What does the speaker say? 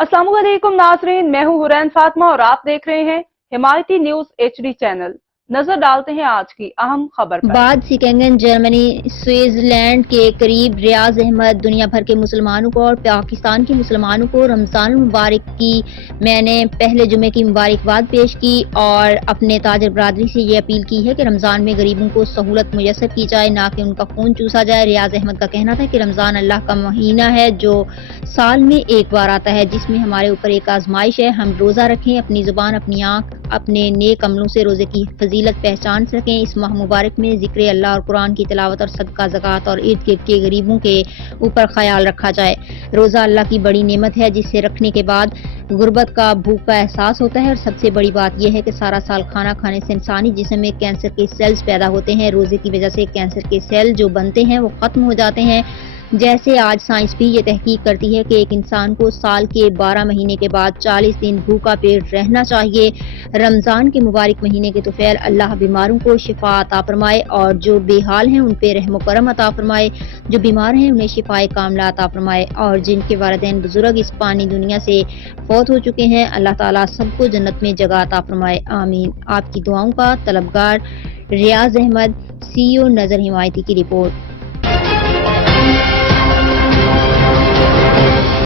अस्सलाम वालेकुम नाज़रीन, मैं हूँ हुरैन फातिमा और आप देख रहे हैं हिमायती न्यूज HD चैनल। नजर डालते हैं आज की अहम खबर पर। बाद सिकेंगन जर्मनी स्विट्जरलैंड के करीब रियाज अहमद दुनिया भर के मुसलमानों को और पाकिस्तान के मुसलमानों को रमजान मुबारक की मैंने पहले जुमे की मुबारकबाद पेश की और अपने ताजर बरादरी से ये अपील की है कि रमजान में गरीबों को सहूलत मुयसर की जाए, ना कि उनका खून चूसा जाए। रियाज अहमद का कहना था कि रमजान अल्लाह का महीना है जो साल में एक बार आता है, जिसमें हमारे ऊपर एक आजमाइश है। हम रोजा रखें, अपनी जुबान, अपनी आंख, अपने नेक अमलों से रोजे की फजीलत पहचान सकें। इस माह मुबारक में जिक्र अल्लाह और कुरान की तिलावत और सदका ज़कात और इर्द गिर्द के गरीबों के ऊपर ख्याल रखा जाए। रोज़ा अल्लाह की बड़ी नेमत है जिसे रखने के बाद गुर्बत का, भूख का एहसास होता है। और सबसे बड़ी बात यह है कि सारा साल खाना खाने से इंसानी जिस्म में कैंसर के सेल्स पैदा होते हैं। रोजे की वजह से कैंसर के सेल जो बनते हैं वो खत्म हो जाते हैं। जैसे आज साइंस भी ये तहकीक करती है कि एक इंसान को साल के 12 महीने के बाद 40 दिन भूखा पेट रहना चाहिए। रमजान के मुबारक महीने के तुफैल अल्लाह बीमारों को शिफा अता फरमाए और जो बेहाल हैं उन पे रहम करम अता फरमाए, जो बीमार हैं उन्हें शिफाए कामला अता फरमाए और जिनके वालिदैन बुजुर्ग इस पानी दुनिया से फौत हो चुके हैं, अल्लाह ताला सबको जन्नत में जगह अता फरमाए, आमीन। आपकी दुआओं का तलबगार रियाज अहमद, CEO नजर हिमायती की रिपोर्ट।